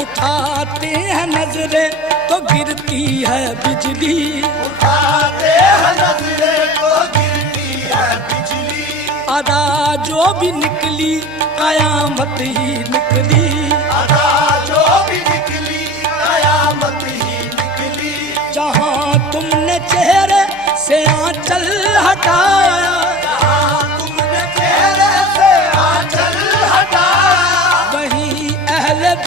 उठाते हैं नजरें तो गिरती है बिजली, उठाते हैं नजरें तो गिरती है बिजली। अदा जो भी निकली कयामत ही निकली।